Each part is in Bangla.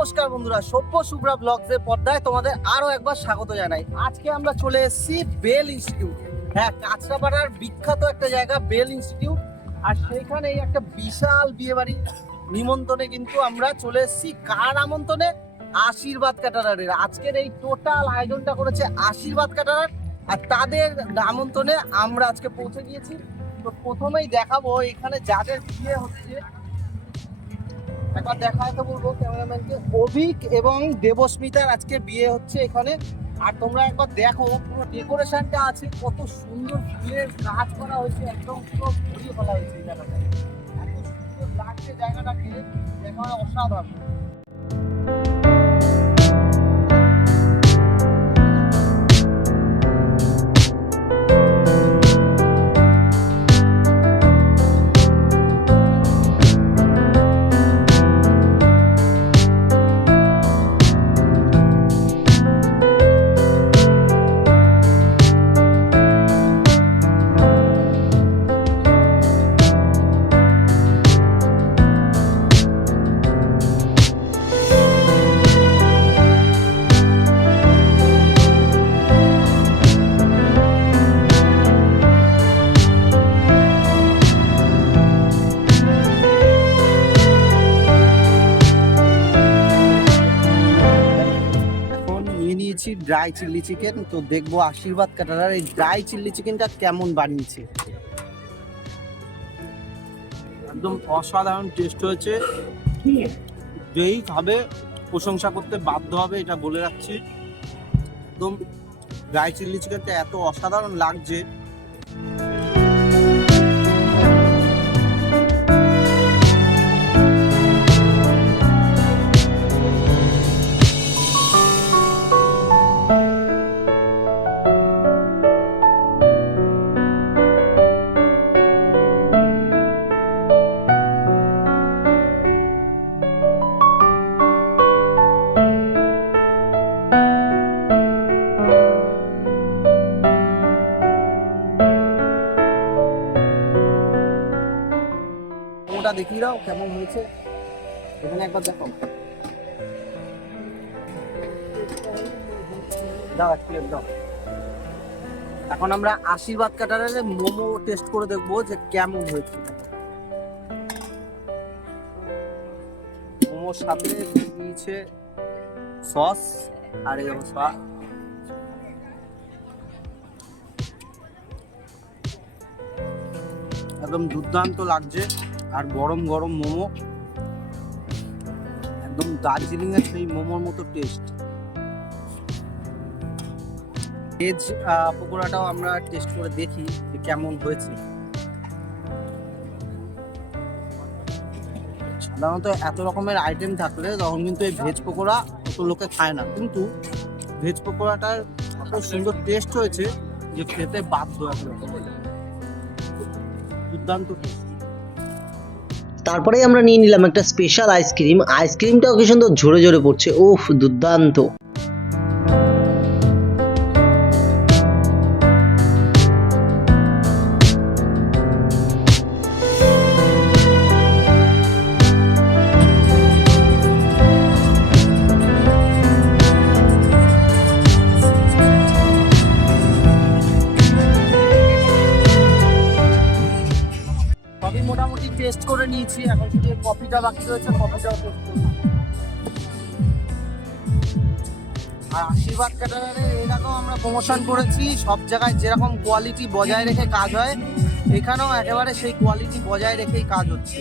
নমস্কার বন্ধুরা, সভ্য শুভ্রা ব্লগসের পর্দায় তোমাদের আরো একবার স্বাগত জানাই। আজকে আমরা চলে এসেছি বেল ইনস্টিটিউট। হ্যাঁ, কাঁচরাপাড়ার বিখ্যাত একটা জায়গা বেল ইনস্টিটিউট। আর সেইখানে একটা বিশাল বিয়ে বাড়ি নিমন্ত্রণে কিন্তু আমরা চলে এসেছি। কার আমন্ত্রণে? আশীর্বাদ ক্যাটারারের। আজকের এই টোটাল আয়োজনটা করেছে আশীর্বাদ ক্যাটারার, আর তাদের আমন্ত্রণে আমরা আজকে পৌঁছে গিয়েছি। তো প্রথমেই দেখাবো এখানে যাদের বিয়ে হচ্ছে, একবার দেখাতে বলবো ক্যামেরাম্যানকে। অভিক এবং দেবস্মিতার আজকে বিয়ে হচ্ছে এখানে। আর তোমরা একবার দেখো পুরো ডেকোরেশনটা আছে, কত সুন্দর ফুলের কাজ করা হয়েছে, একদম পুরো ভরিয়ে ফেলা হয়েছে এই জায়গাটা। এত সুন্দর লাগছে জায়গাটাকে, দেখা অসাধারণ। ড্রাই চিলি চিকেন, তো দেখবো আশীর্বাদ ক্যাটারার এই ড্রাই চিলি চিকেনটা কেমন বানিয়েছে। একদম অসাধারণ টেস্ট হয়েছে, যেই খাবে প্রশংসা করতে বাধ্য হবে, এটা বলে রাখছি। একদম ড্রাই চিলি চিকেনটা এত অসাধারণ লাগছে। ওটা দেখিয়ে দাও কেমন হয়েছে, এখানে একবার দেখো। দাও এক প্লেট দাও। এখন আমরা আশীর্বাদ ক্যাটারারের মোমো টেস্ট করে দেখবো যে কেমন হয়েছে। মোমোর সাথে দিয়েছে সস, আর এই সস একদম দুর্দান্ত লাগছে। আর গরম গরম মোমো, একদম দার্জিলিং এর সেই মোমোর মতো টেস্ট। ভেজ পকোড়াটাও আমরা টেস্ট করে দেখি যে কেমন হয়েছে। সাধারণত এত রকমের আইটেম থাকলে তখন কিন্তু এই ভেজ পকোড়া অত লোকে খায় না, কিন্তু ভেজ পকোড়াটার এত সুন্দর টেস্ট হয়েছে যে খেতে বাধ্য। দুর্দান্ত টেস্ট। তারপরেই আমরা নিয়ে নিলাম একটা স্পেশাল আইসক্রিম। আইসক্রিমটাও কি সুন্দর ঝরে ঝরে পড়ছে, ওফ দুর্দান্ত। সবই মোটামুটি টেস্ট করে নিয়েছি, এখন শুধু কফিটা বাকি রয়েছে, কফিটাও টেস্ট করব। আর আশীর্বাদ ক্যাটারারে এলাকাও আমরা প্রমোশন করেছি, সব জায়গায় যেরকম কোয়ালিটি বজায় রেখে কাজ হয়, এখানেও একেবারে সেই কোয়ালিটি বজায় রেখেই কাজ হচ্ছে।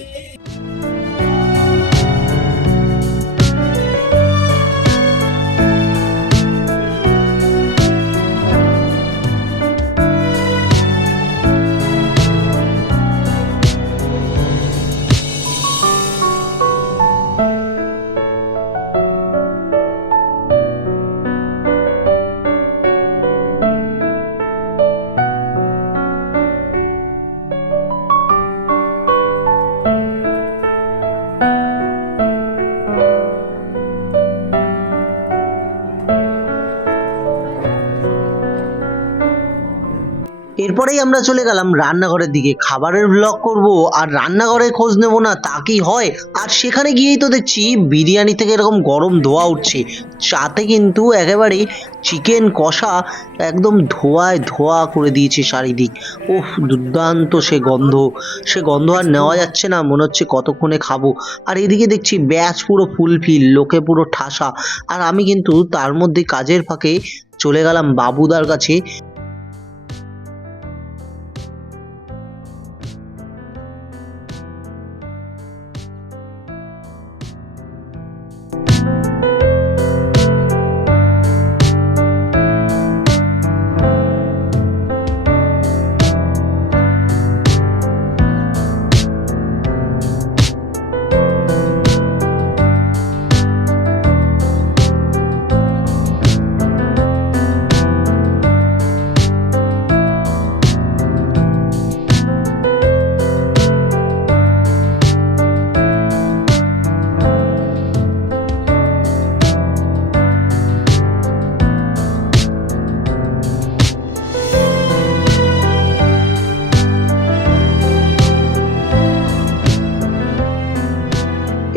এরপরেই আমরা চলে গেলাম রান্নাঘরের দিকে। খাবারের ব্লগ করব আর রান্নাঘরে খোঁজ নেব না তা কি হয়? আর সেখানে গিয়েই তো দেখছি বিরিয়ানি থেকে এরকম গরম ধোঁয়া উঠছে, সাথে কিন্তু একেবারে চিকেন কষা একদম ধোঁয়ায় ধোঁয়া করে দিয়েছে চারিদিক। ওহ, দুর্দান্ত সে গন্ধ আর নেওয়া যাচ্ছে না, মনে হচ্ছে কতক্ষণে খাবো। আর এদিকে দেখছি ব্যাচ পুরো ফুলফিল, লোকে পুরো ঠাসা। আর আমি কিন্তু তার মধ্যে কাজের ফাঁকে চলে গেলাম বাবুদার কাছে।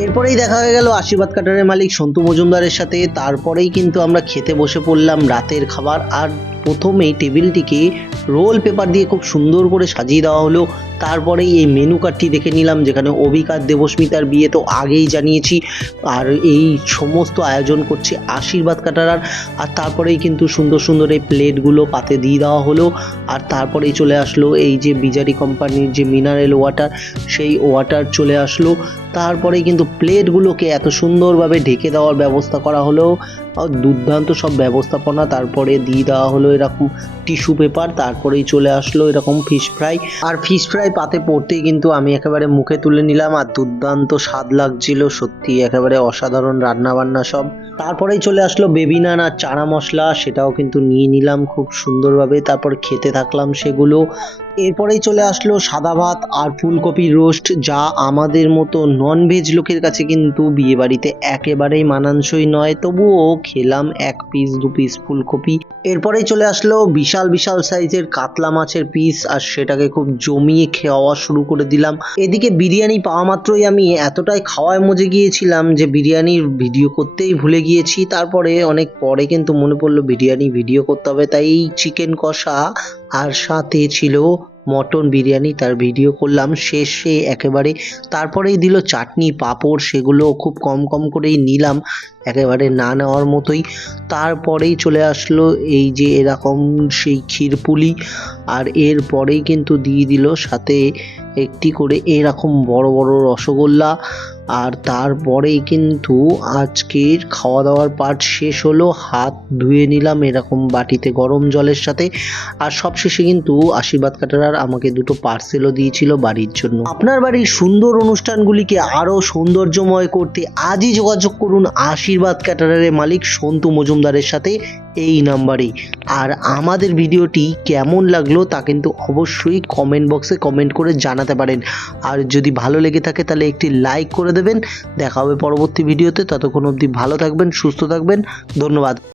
এরপরেই দেখা হয়ে গেল আশীর্বাদ কাটারের মালিক সন্তু মজুমদারের সাথে। তারপরেই কিন্তু আমরা খেতে বসে পড়লাম রাতের খাবার। আর প্রথমেই টেবিলটিকে রোল পেপার দিয়ে খুব সুন্দর করে সাজিয়ে দেওয়া হলো। তারপরেই এই মেনু কার্ডটি দেখে নিলাম, যেখানে অবিকার দেবস্মিতার বিয়ে তো আগেই জানিয়েছি, আর এই সমস্ত আয়োজন করছে আশীর্বাদ কাটারার। আর তারপরেই কিন্তু সুন্দর সুন্দর এই প্লেটগুলো পাতে দিয়ে দেওয়া হলো। আর তারপরেই চলে আসলো এই যে বিজারি কোম্পানির যে মিনারেল ওয়াটার, সেই ওয়াটার চলে আসলো। তারপরেই কিন্তু প্লেটগুলোকে এত সুন্দরভাবে ঢেকে দেওয়ার ব্যবস্থা করা হলো, দুর্দান্ত সব ব্যবস্থাপনা। তারপরে দিয়ে দেওয়া হলো এরকম টিস্যু পেপার। তারপরেই চলে আসলো এরকম ফিশ ফ্রাই। আর ফিশ ফ্রাই পাতে পড়তেই কিন্তু আমি একেবারে মুখে তুলে নিলাম, আর দুর্দান্ত স্বাদ লাগছিল, সত্যি একেবারে অসাধারণ রান্না বান্না সব। তারপরেই চলে আসলো বেবি নান আর চানা মশলা, সেটাও কিন্তু নিয়ে নিলাম খুব সুন্দরভাবে। তারপর খেতে থাকলাম সেগুলো। এরপরেই চলে আসলো সাদা ভাত আর ফুলকপি রোস্ট, যা আমাদের মতো ননভেজ লোকের কাছে কিন্তু বিয়ে বাড়িতে একেবারেই মানানসই নয়, তবুও খেলাম 1 পিস 2 পিস ফুলকপি। এরপরেই চলে আসলো বিশাল বিশাল সাইজের কাতলা মাছের পিস, আর সেটাকে খুব জমিয়ে খাওয়া শুরু করে দিলাম। এদিকে বিরিয়ানি পাওয়া মাত্রই আমি এতটাই খাওয়ায় মজে গিয়েছিলাম যে বিরিয়ানির ভিডিও করতেই ভুলে গিয়েছি। তারপরে অনেক পরে কিন্তু মনে পড়লো বিরিয়ানি ভিডিও করতে হবে, তাই চিকেন কষা আর সাথে ছিল মটন বিরিয়ানি, তার ভিডিও করলাম শেষে একেবারে। তারপরেই দিল চাটনি পাঁপড়, সেগুলো খুব কম কম করেই নিলাম, একেবারে না নেওয়ার মতোই। তারপরেই চলে আসলো এই যে এরকম সেই ক্ষীরপুলি, আর এরপরেই কিন্তু দিয়ে দিল সাথে একটি করে এরকম বড় বড় রসগোল্লা। আর তারপরেই কিন্তু আজকের খাওয়া দাওয়ার পার্ট শেষ হলো। হাত ধুয়ে নিলাম এরকম বাটিতে গরম জলের সাথে। আর সবশেষে কিন্তু আশীর্বাদ কাটারার আমাকে 2টো পার্সেলও দিয়েছিল বাড়ির জন্য। আপনার বাড়ির সুন্দর অনুষ্ঠানগুলিকে আরও সৌন্দর্যময় করতে আজই যোগাযোগ করুন আশীর্বাদ ক্যাটারারের মালিক সন্তু মজুমদারের সাথে এই নাম্বারে। আর আমাদের ভিডিওটি কেমন লাগলো তা কিন্তু অবশ্যই কমেন্ট বক্সে কমেন্ট করে জানাতে পারেন। আর যদি ভালো লেগে থাকে তাহলে একটি লাইক করে দেবেন। দেখা হবে পরবর্তী ভিডিওতে, ততক্ষণ অবধি ভালো থাকবেন, সুস্থ থাকবেন, ধন্যবাদ।